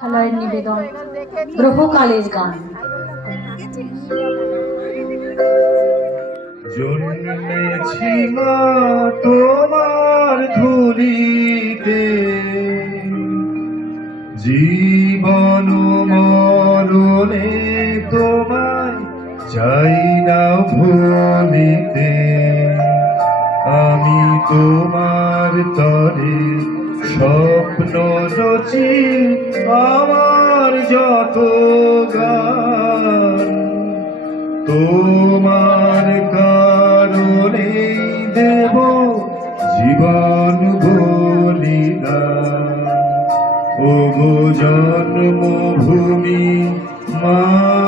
খেলায় নিবেদন। গ্রহকালের গান। জন্মেছি মা তোমার ধুলিতে। জীবন মরণে তোমায় চাই না ভুলিতে আমি তোমার তরে স্বপ্ন রচি আমার যত গান তোমার কারণে দেব জীবন বলিদান। ও জন্মভূমি মা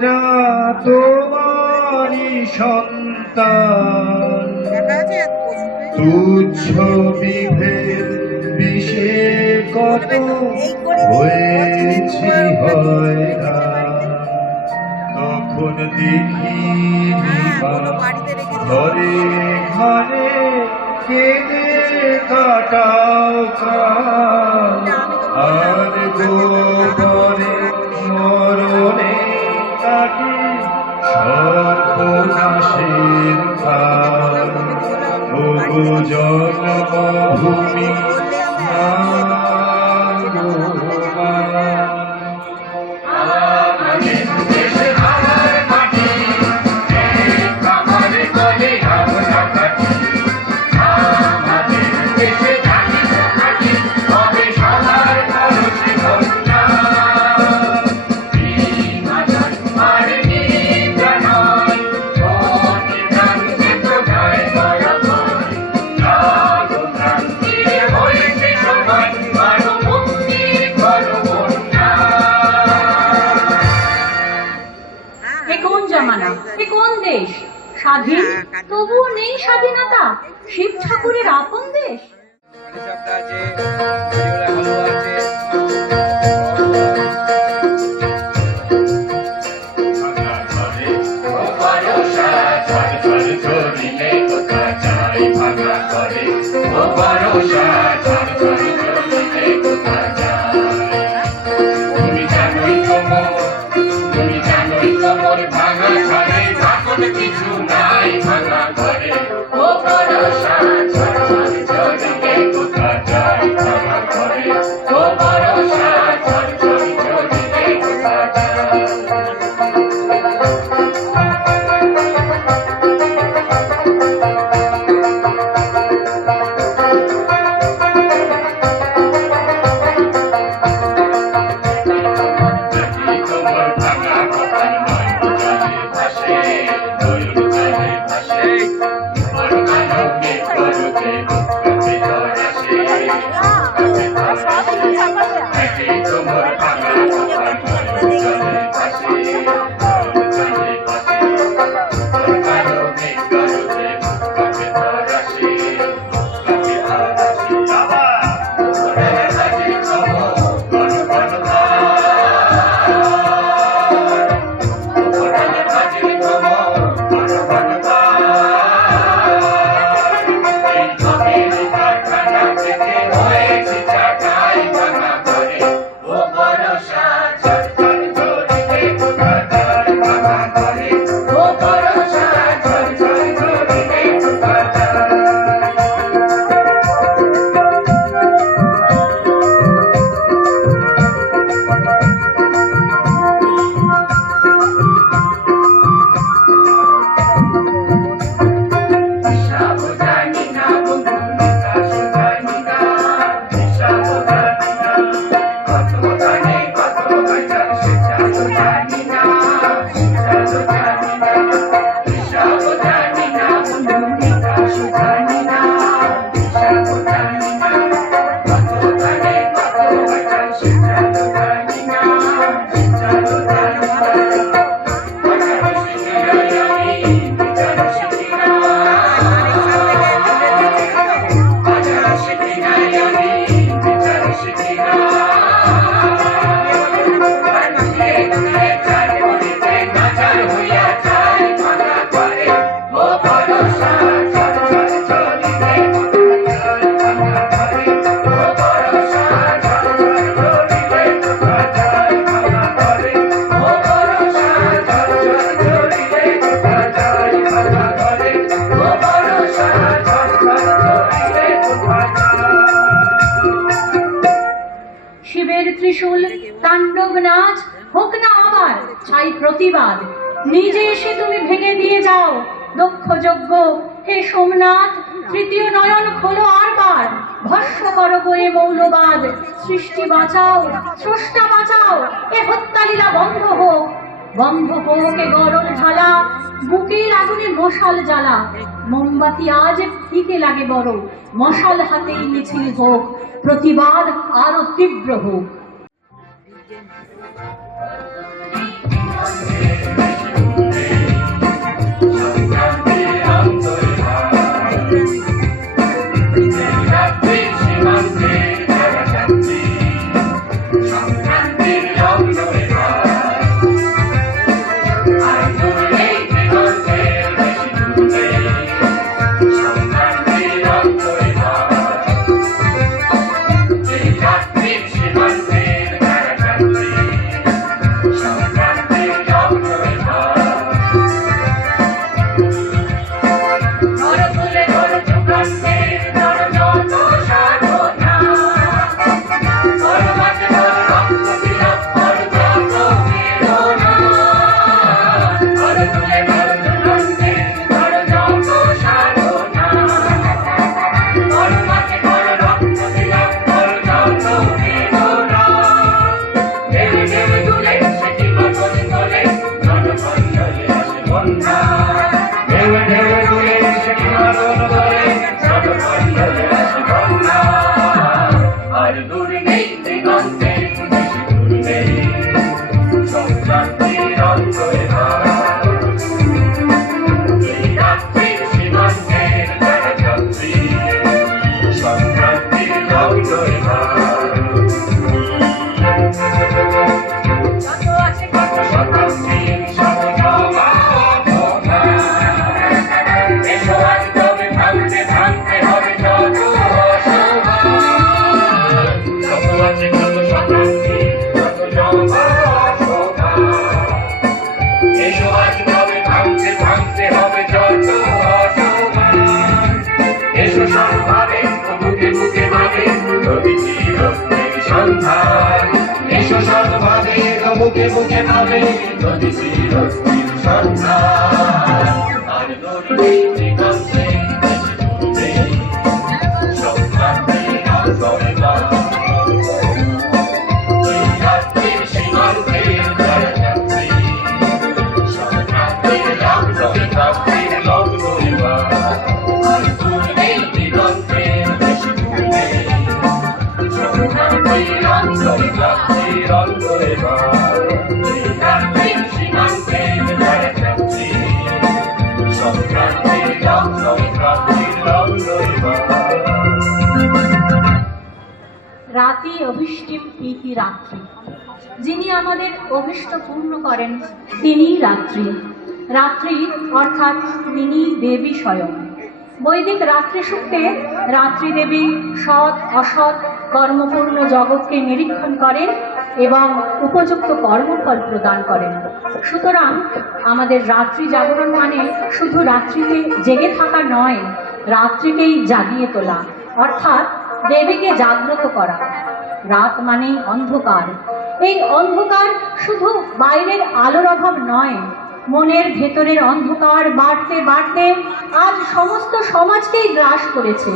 মোরা তোমারি সন্তান। তুচ্ছ বিভেদ বিষে কত হয়েছি হয়রান তখন দেখি ঘরে ঘরে কেঁদে কাটাও আর গোপরে মরণে কাটি সর্বনাশের ও জন্মভূমি কোন জামানা? এ কোন দেশ? স্বাধীন? তবুও নেই স্বাধীনতা? শিব ঠাকুরের আপন দেশ? সপ্তাহ ও ত্রিশূল, তাণ্ডব নাচ, হোক না আবার, ছাই প্রতিবাদ। নিজে এসে তুমি ভেঙে দিয়ে যাও। দক্ষ যজ্ঞ হে সোমনাথ, তৃতীয় নয়ন খোলো আর বার। ভস্য করো করে মৌলবাদ। সৃষ্টি বাঁচাও, স্রষ্টা বাঁচাও, এ হত্যালীলা বন্ধ হোক। বন্ধ হোক এ গরম ঝালা, বুকের আগুনে মশাল জ্বালা। মোমবাতি আজ ফিকে লাগে বড়, মশাল হাতেই মিছিল হোক। প্রতিবাদ আরও তীব্র হোক। বুকে বুকে ভাবে নদী চিরস্থায়ী সন্ধ্যা আর নদী রাতে অভিষ্টিম প্রীতি রাত্রি। যিনি আমাদের অভিষ্ট পূর্ণ করেন তিনি রাত্রি। রাত্রি অর্থাৎ তিনি দেবী স্বয়ং। বৈদিক রাত্রি সূক্তে রাত্রি দেবী সৎ, অসৎ, কর্মপূর্ণ জগৎকে নিরীক্ষণ করেন এবং উপযুক্ত কর্মফল প্রদান করেন। সুতরাং আমাদের রাত্রি জাগরণ মানে শুধু রাত্রিতে জেগে থাকা নয়, রাত্রিকেই জাগিয়ে তোলা। অর্থাৎ দেবীকে জাগ্রত করা। রাত মানে অন্ধকার। এই অন্ধকার শুধু বাইরের আলোর অভাব নয়, মনের ভেতরের অন্ধকার বাড়তে বাড়তে আজ সমস্ত সমাজকেই গ্রাস করেছে।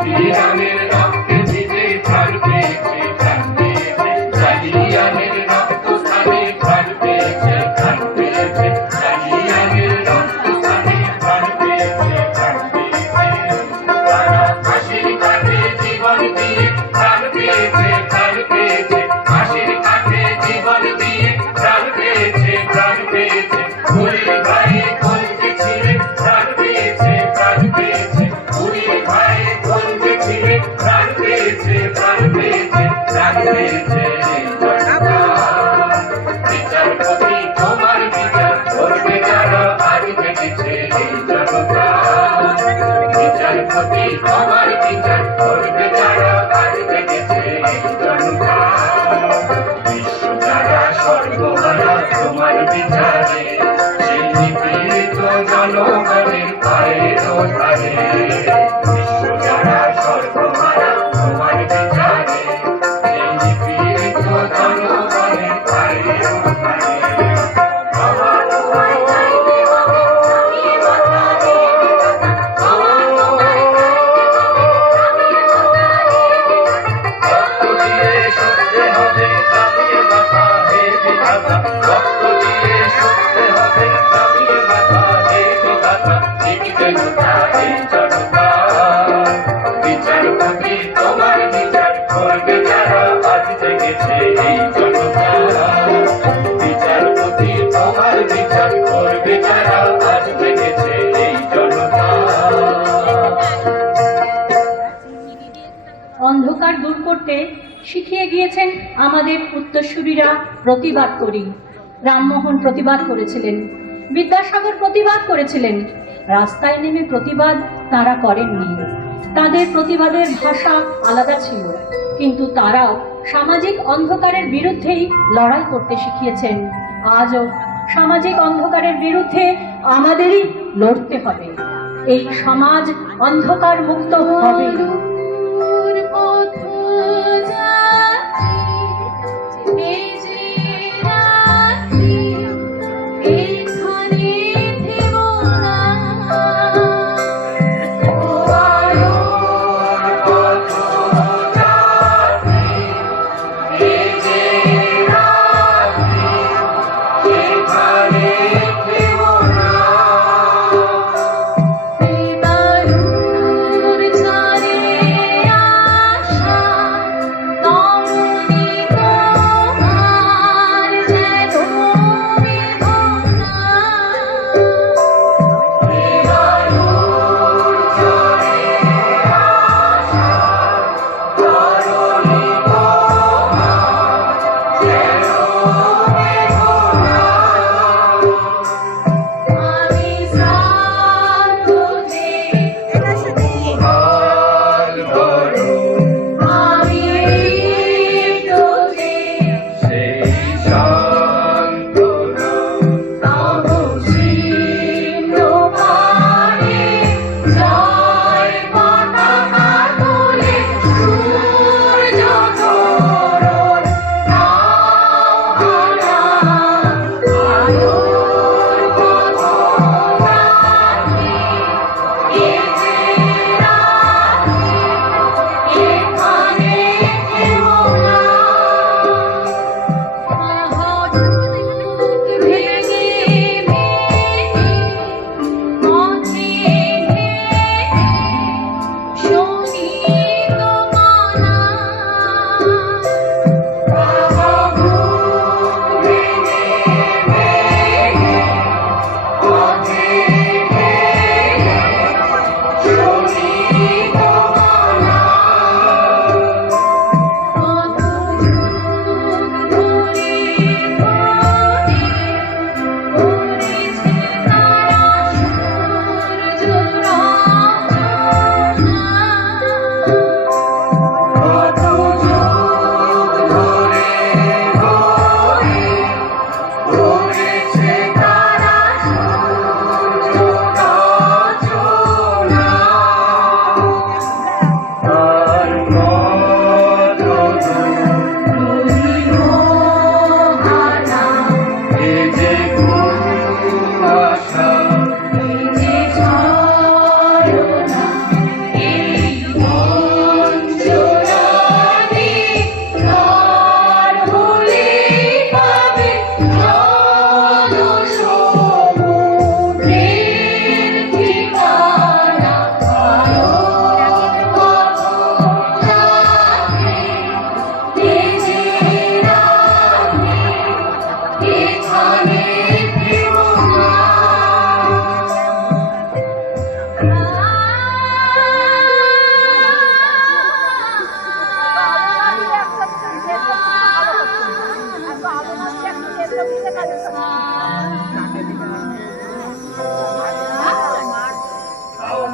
Yeah, I mean, Lord, we নিয়ে গিয়েছেন আমাদের উত্তরসূরীরা প্রতিবাদ করি। রামমোহন প্রতিবাদ করেছিলেন। বিদ্যাসাগর প্রতিবাদ করেছিলেন। রাস্তায় নেমে প্রতিবাদ তারা করেননি। তাদের প্রতিবাদের ভাষা আলাদা ছিল। কিন্তু তারাও সামাজিক অন্ধকারের বিরুদ্ধেই লড়াই করতে শিখিয়েছেন। আজও সামাজিক অন্ধকারের বিরুদ্ধে আমাদেরই লড়তে হবে। এই সমাজ অন্ধকার মুক্ত হবে।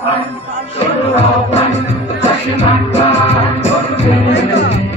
Thank you.